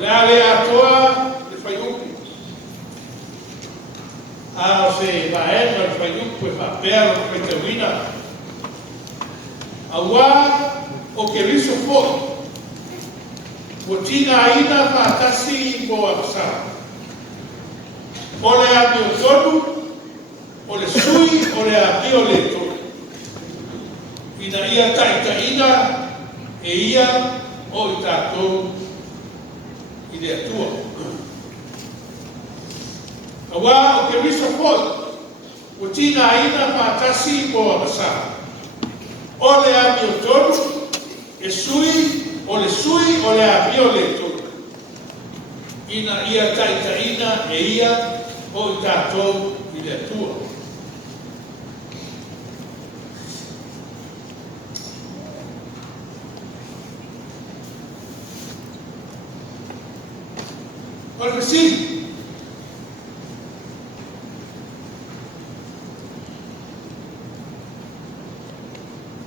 O le ale atoa le whaiupu. A o se vaenga le whaiupu e whapea le whaitawina. A wā o ke riso fōi. O tina ina whātasi mo aksara. O le abi o tonu, o le sui, o le abi o le tonu. Ina ia taitaina e ia o i tātou i le atua. A wā o ke riso fōi, o tina ina whātasi mo aksara. O le abi o tonu, e sui, o le sui, o le abi o le tonu. Ina ia taitaina e ia o i tātou i le atua. O le kasi,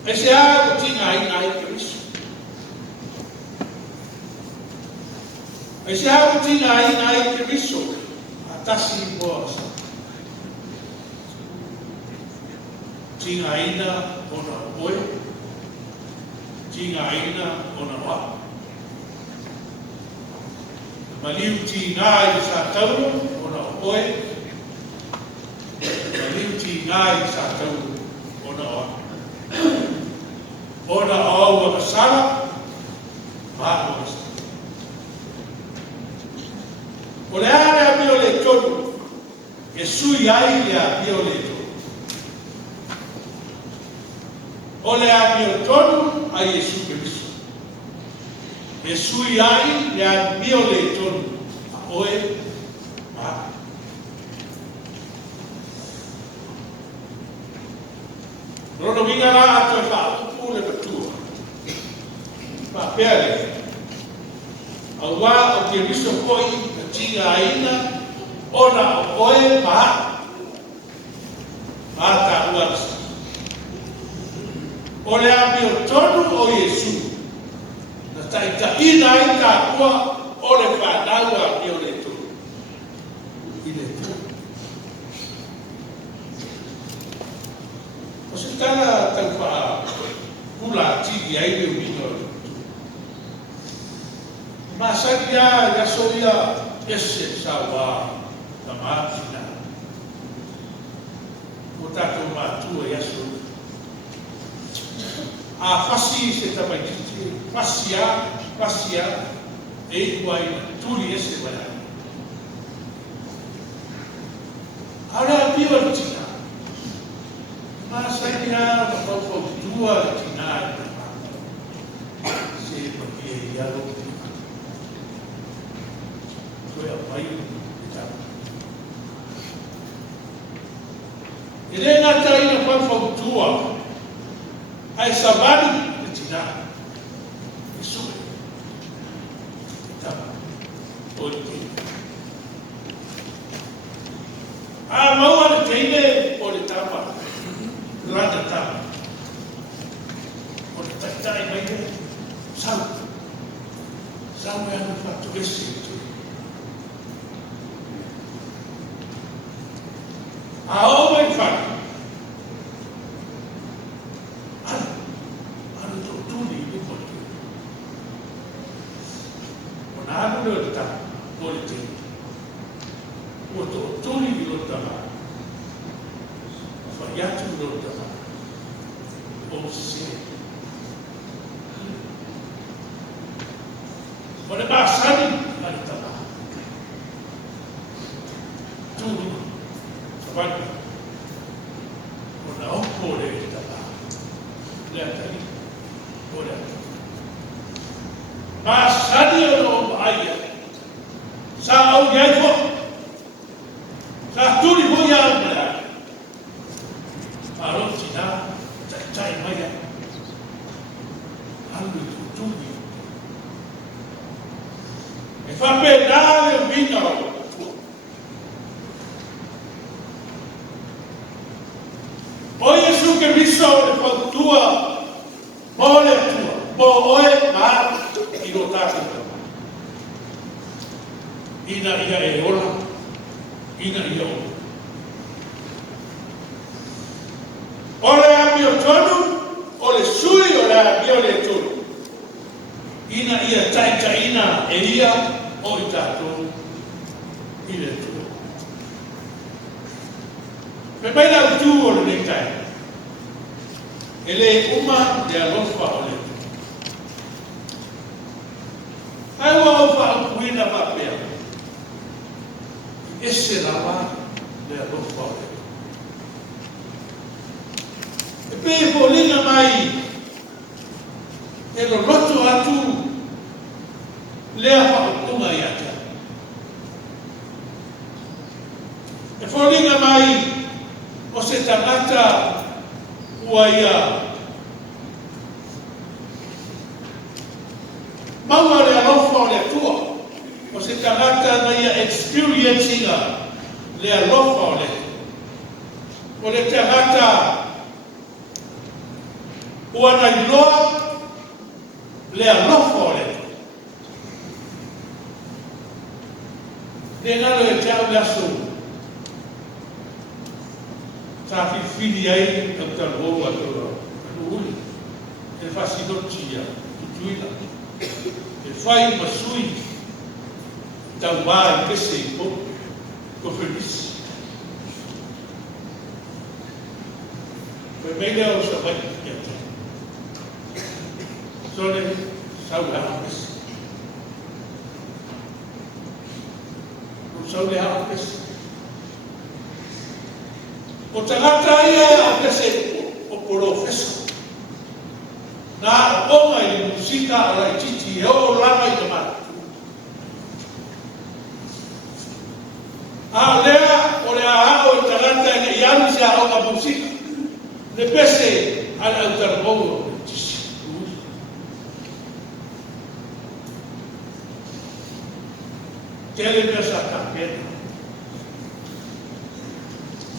e se a o tina ina ai ke riso. E se a o tina ina ai ke riso, a tasi po asa. Tina ina ona oe, tina ina ona wa. Maliu tina i sa tauru ona oe, maliu tina i sa tauru ona wa. Ona au wa sala, ma o sa. O le are abi o le tonu, e sui ai le abi o le tonu. O le abi o tonu, ai Jesu Cristo. E sui ai le abi o le tonu, a oe, ma. Rono vinga la ato e whaupu le patua. Ma pere, au wā o ke riso koi, tina aina, ona o oe maha. Mata uarasa. O le abi o tonu o Jesu. Na taita ina ai tā kua o le whānaua ni o le tonu. I le tonu. O se tala tau wha kula tiki ai le umino o le tonu. Masaki a yaso ia ese sawa na mātina. O tātou mātua yaso. A whasi se tamaititi, whasia, e kuai turi ese wai. Ara pio tina. Masaki a whakau tua tina. Se pakia iaro. E le ngata ina whawhautua, ai savani e tina, e sue, e tama, o le teine. A maua le teine o le tama, rata tama, o le taitai mai le, sau e anu whatu esi. A o mai whaki. Anu tō tūni i kotu. O nā anu leo le tama, o le te. O tō tūni i lo tama. Whai atu lo tama. O se. O le māsani a le tama. Tūni. Wani, o na opo le tala, le atari, o le atari. Ma sani o no aia, sa au iai fo, sa turi fo ia au mea. Ma roti na, tai maia, anu i tūturi. E whape nā le vina o. O Jesu ke miso le whautua, mo le tua, mo oe maa i lo tātou. ina ia e ola, ina ia ola. O le ami o tonu, o le sui o le ami o le tonu. Ina ia taitaina e ia o i tātou i le tonu. Me mai lau tū o le nekai. E le uma le alofa o le tonu. Ai wa o wha o kuina wa pēr. Ese lava le alofa o le tonu. E pē po linga mai e lo loto atu lea whaotunga i atea. E whaolinga mai o se tangata ua ia maua le alofa o le atua o se tangata na ia experiencing-a le alofa o le tangata ua nai loa le alofa o le. Le nalo e te au le aso. Ta whiwhiri ai au taroa toa. Anu uli. E whasinoti ia. Tutuina. E whai masui. Tau wā i kese i po. Ko whenisi. Koe meile au sa mai ia te. Sone, sau le hapes. Sau le hapes. O tangata ia hapes o porofeso. Nā onga i musika ala i titi e o lama i te matu. A lea o le ahao i tangata e i anu si a onga musika. Ne pese ala au tarabongo. Tele me sa tapena.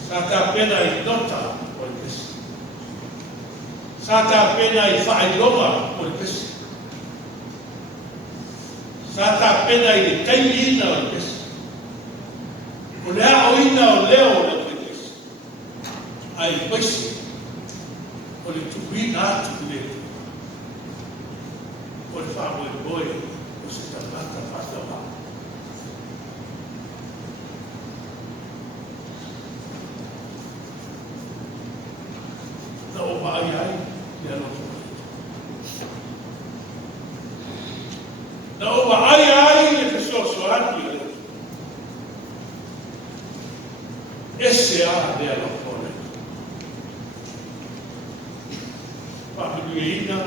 Sa tapena i nota o le pesi. Sa tapena i whaelonga o le pesi. Sa tapena i taimina o le pesi. O le ao ina o leo o le pesi. Ai pesi. O le tukuina atu le. O le whamoe boe o se tamata whatawa. O mai ai le alofa. Na o mai ai le fesoaso atu le. Ese a le alofa le. Pahunuina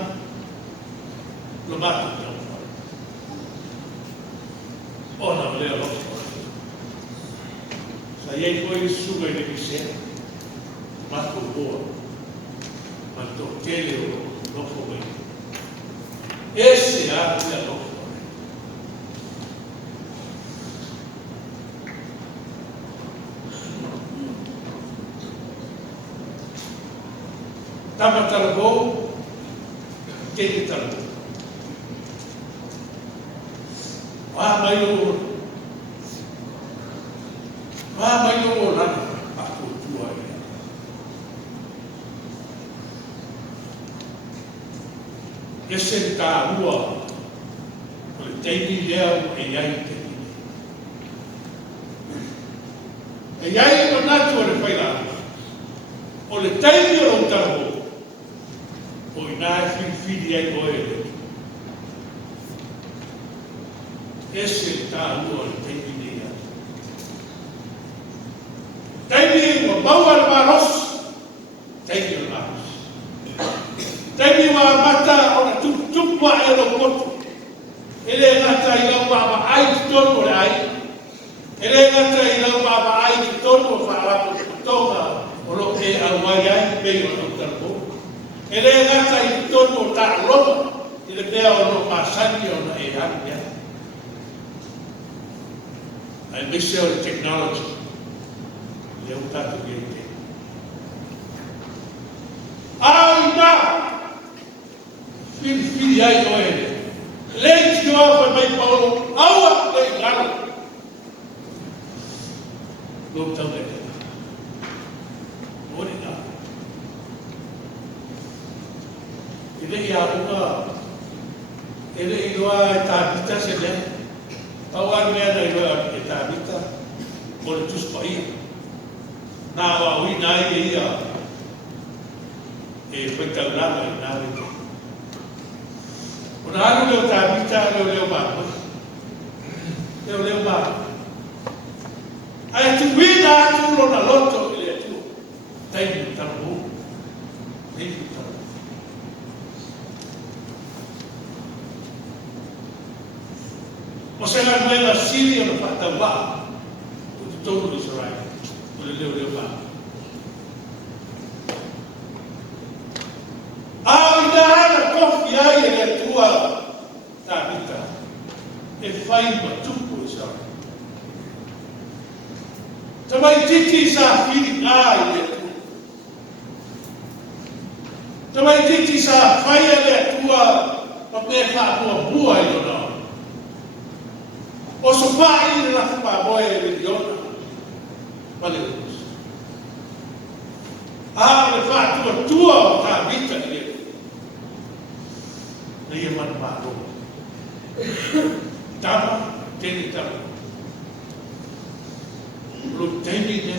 lo matu le alofa. Ona le alofa. Sa iei koe suga i le kisea. Matu boa. Ma tokele o lofo mai. Ese a le lofo mai. Tama talabou, keke talabou. Wā mai o lana a koutua ia. Ese tā ua o le teini leo e iai teini. E iai o natu o le whailana. O le teini o lo tarabo. O ina e whiwhiri ai o e le. Ese tā ua o le teini lea. Teini o maua le maros. Teini o maros. Teini wa mata o na tupua e lo kotu. Ele ngata i lau baba ai tonu le ai. Ele ngata i lau baba ai tonu o whaarapo te kutonga o lo e awai ai pei o nau tarpo. Ele ngata i tonu o ta roma i le mea o lo masani o na e hami ai. Ai mese o le technology. Le au tatu i te. Ai na! Fili ai o ele. Lei te ofa mai Paulo, aua le galo. Go tell them. What is that? Ini yang apa? Ini dua tabita saja. Awal mereka dua tabita. Boleh terus bayar. Nah, awal naik dia. Foi taurado em nada. O nada eu tabita eu levo Eu levo Aí tu vira tu na loto ele tu. Tem tabu. Tem tabu. Você não é da Síria no Patavá, o todo Israel, o Leubá. Ainda há confiar em a tua tabita e faz batuco Israel. Também titi sa filho ai tu. Também titi sa faz a tua papel a tua boa e não. O sopai ni na paboy miliona valeu. Le fa tua tabita ni. Ni man malo. Tama teni tama. Lo temi ne.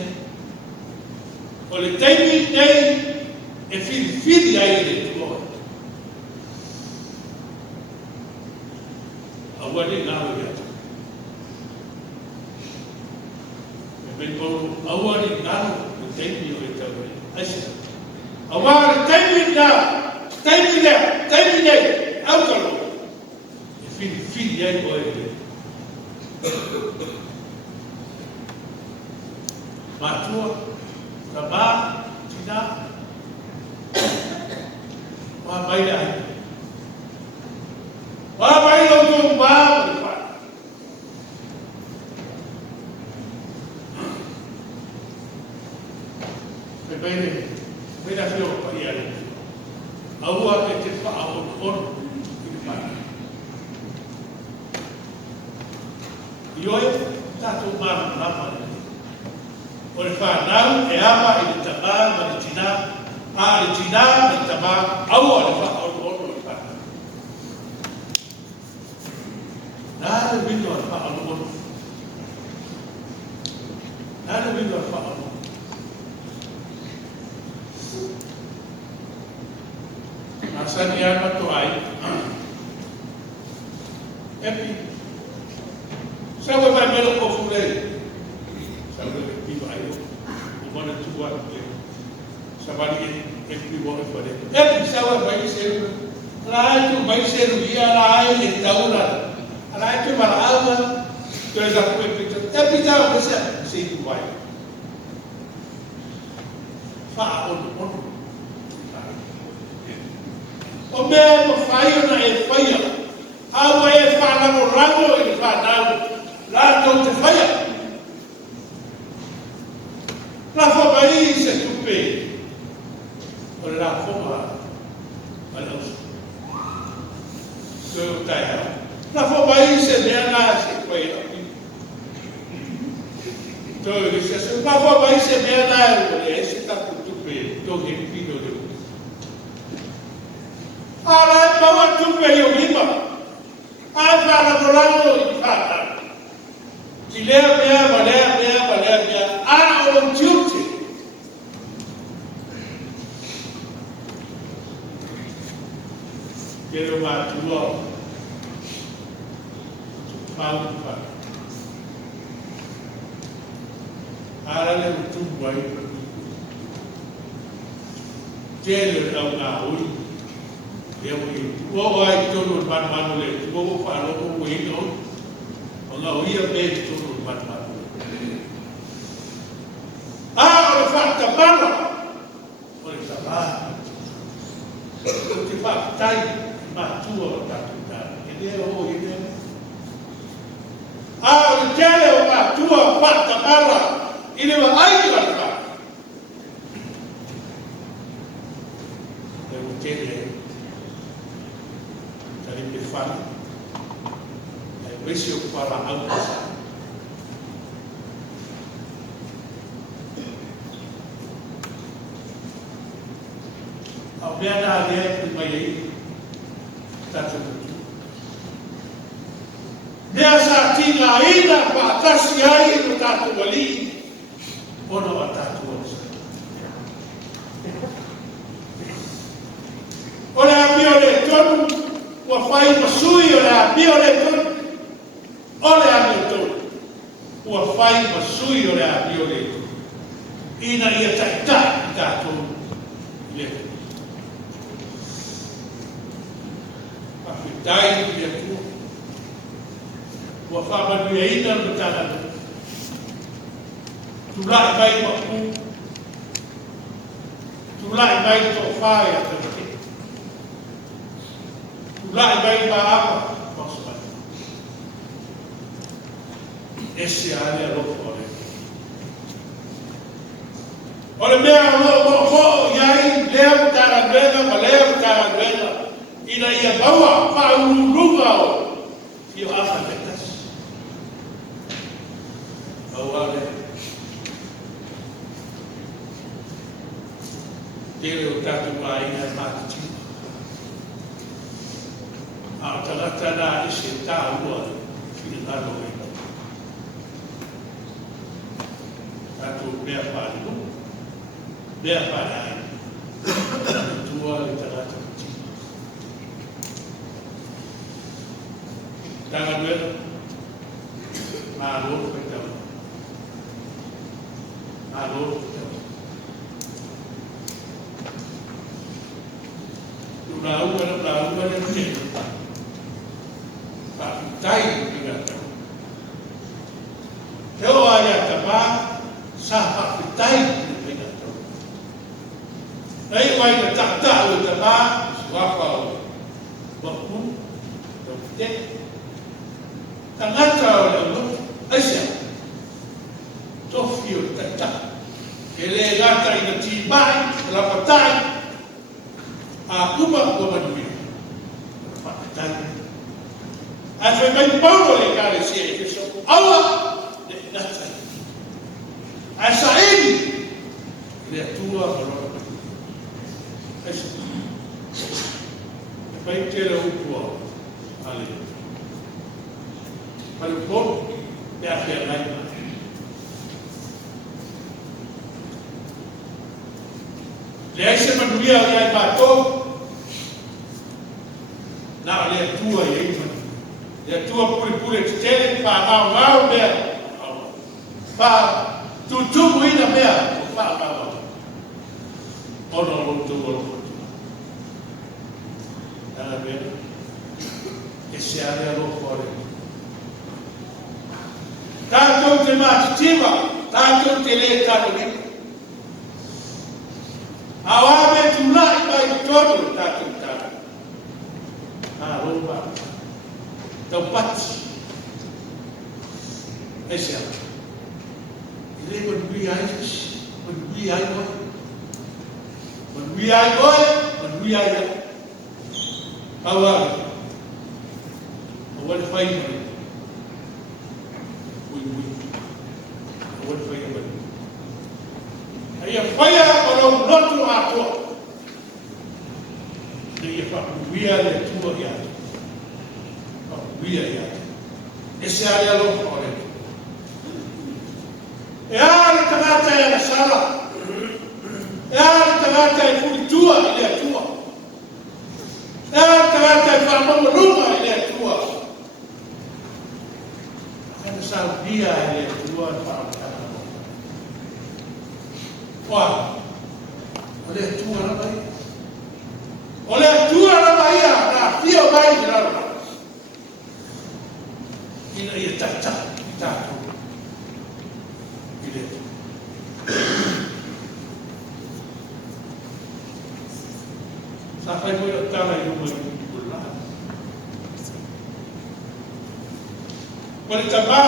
O le temi ne e fili ai de tua. Awali na ya. Awal ni nano temi o itawe. Aisha. Awal temi ne. Outro. Fili ai o ite. Matua, Rabah, Cina, Wabayai. Wabayai untuk bab. Beda fio pariari. Awal itu awal ini mana? Ioi satu mana nama ini. Oleh kerana apa ini tabah Palestina, Palestina ini tabah awal awal mana? Nada bintu awal. Nada bintu awal. Asal dia matuai, tapi saya buat melok kofulai, saya buat pipa ayo, mana tu buat, sabari MP buat pada, tapi saya buat bayi seru, lain tu bayi seru dia lain yang tahunan, lain tu malah tu ada apa itu, tapi tahu besar seru bayi, faham. O mesmo faz na efeia, a mulher fala no lado e fala lá não te faia. Lá foi bem se tu pé, lá foi olha os, eu tá lá foi bem se bem lá se foi. Então eu disse assim, lá foi bem se bem lá, olha esse tá com tu pé, tô repetindo de Ala bawa tu peyo lima. Ala na rolando ifata. Kilea balea. Ala on duty. Pero matua. Pau. Ala le tu boy. Jelo au na ui. Dia mungkin, wah itu turun ban boleh, wah kalau kau itu, kalau ia bed turun ban boleh. Kalau fakta mana, boleh sabar. Kalau fakta matua tak. Ini ini. Kalau matua fakta mana, ini air apa? Yang Fala, é o para a alcançar. mea nā lea ki mai ei, tātou tu. Mea sa tina ina pa atasi ai no tātou wali, ono a tātou wali. O le api o le tonu, ua whai masui o le api o le tonu, o le api o tonu, ua whai masui o le api o le tonu. Ina ia taitai i tātou i le tonu. Dai dia tu, wa fama dia ina betana. Tulai bai mapu, tulai bai to fai a te. Tulai bai ba apa maksudnya. Esse área lo fora. Olha meu, lo yai leo tarabena, leo tarabena. Ina ia bawa whaururunga o i o afa petas. Bawa le. Tere o tatu mai ina mātiti. A o tangata nā isi tā ua ki ngano e. Tatu mea whārimu. Mea whārai. Tua i tangata. Jangan ber malu kita, malu kita. Ulau ada ni, pak cai kita. Kalau ayat apa sah pak cai kita. Tapi ayat tak tahu apa siapa, bakun, dokter. Tangata o le unu, aisia, tofi o tata. E le gata i na tīmai, la patai, a kuma o manuia. Patai. A whai mai paulo le kare sia e keso, aua le nata. A sa eni, le atua marora manuia. Aisia. E pai tere upua, ale. Paling pun, dia akan lain. Dia isi manusia yang batu, nak lihat tua yang mana. Dia tua puri-puri cecil, pak ngau-ngau dia, pak tujuh ina dia, pak ngau. Orang tua. Jangan dia, kesiannya lupa dia. Tātou te mātitima, tātou te le taroni. Awabe tulai bai tonu tātou tātou. Roba. Tau pati. Ese apa. Ile manui ai, manui ai koe. Manui ai koe, manui ai koe. Awabe. Awabe whai mai. Ia whaia o rau lotu atua. Ia whakuia le tua i atu. Whakuia i atu. Ese aria lotu o retu. E ari tangata e na sala. E ari tangata e kuritua i le atua. E ari tangata e whamonga i le atua. Kena sa bia i le atua e whamonga. Wah, oleh tua na mai. Oleh tua na mai ya, na tio mai di lalu. Ina ia tak kita tu. Ile. Sampai boleh tahu itu boleh. Boleh tambah.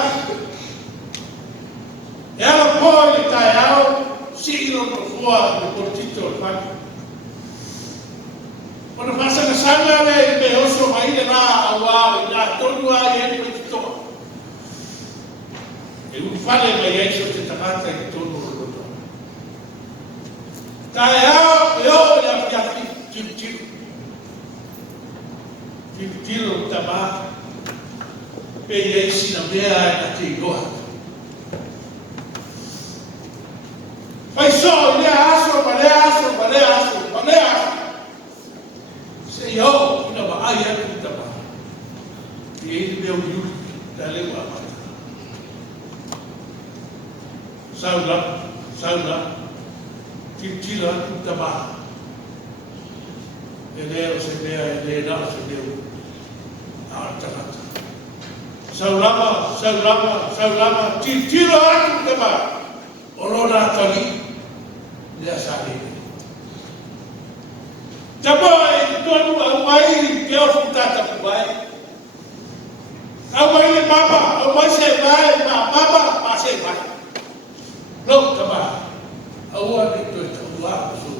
Ela pode estar siglo por fuera de cortito el pan. Cuando pasa la sangre de beoso ahí le va agua y la todo ahí en el todo. El un fale me ha hecho que tamata y todo lo otro. Caia yo ya tilo tama pe ye sina mea na te goa pai so le aso se yo ina ba ai aku tama ye meu yu dale wa ma saula tilo aku tama ele se mea ele na se meu tangata. Saulama, tilo aku tama. Olona tali, dia sari. Tabai, tonu awai, keo futata kubai. Awai mama, awai se vai, mama, pase vai. Lo tama, awai itu tawa su.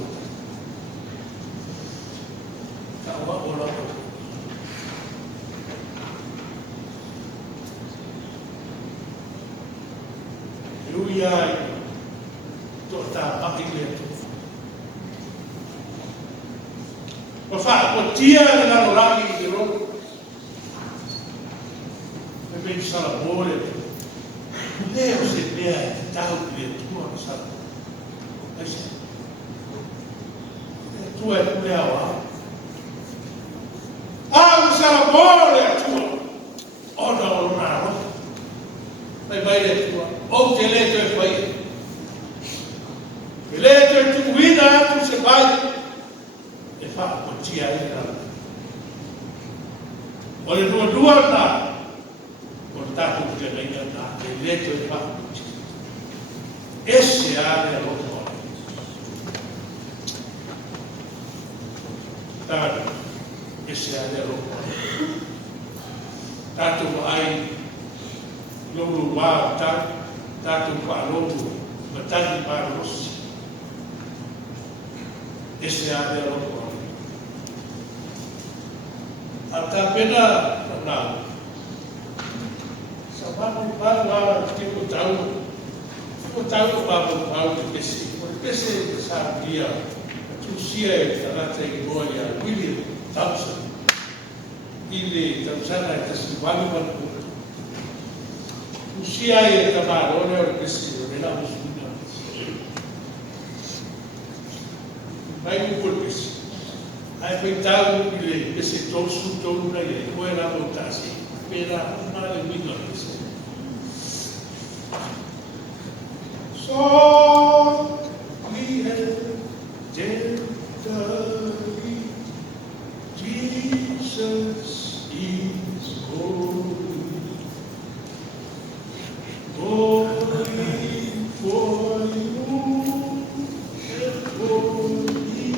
Tawa olona. Ia tota pakile tu. Pafa o tia na loragi de ro. Me ben sala bore. Leo se vea tau de tu na sala. Mas tu é lewa. Ah, sala bore tu. Ona na. Vai tu. O te le te fai. Le te tu vida tu se vai. E fa o tia ina. O le dua na. O tato te le na. Le te fa. Esse é o local. Tá. Esse é o local. Tato ai lulu wa tato palombo, batani paros. Esse é a local. Até pena não. Sababu para tipo tahu para PC sabia. Tu sia ela tem boia William Thompson. Ele Thompson é esse valor sia e tamarone o pessoal de lá muscula. Vai por isso. Aí foi tal que esse todo na ele foi na voltasse. Pela uma de mil anos. Só we have Jesus is holy. Holy for you and for me.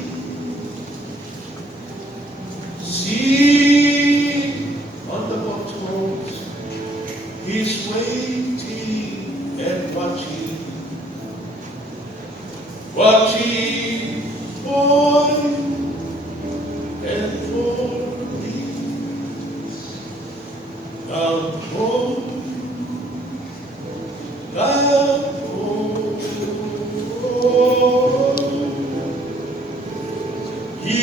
See on the bottoms, He's waiting and watching for you and for me. Come home. He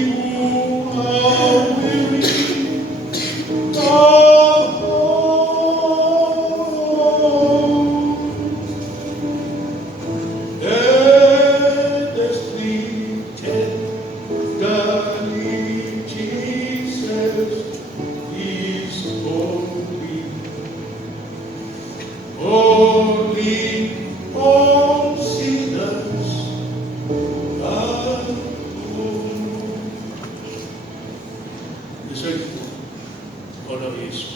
who are weary, come home, and sleep tenderly. Jesus is holy. Holy, all sinners are holy. Isso é o nome disso.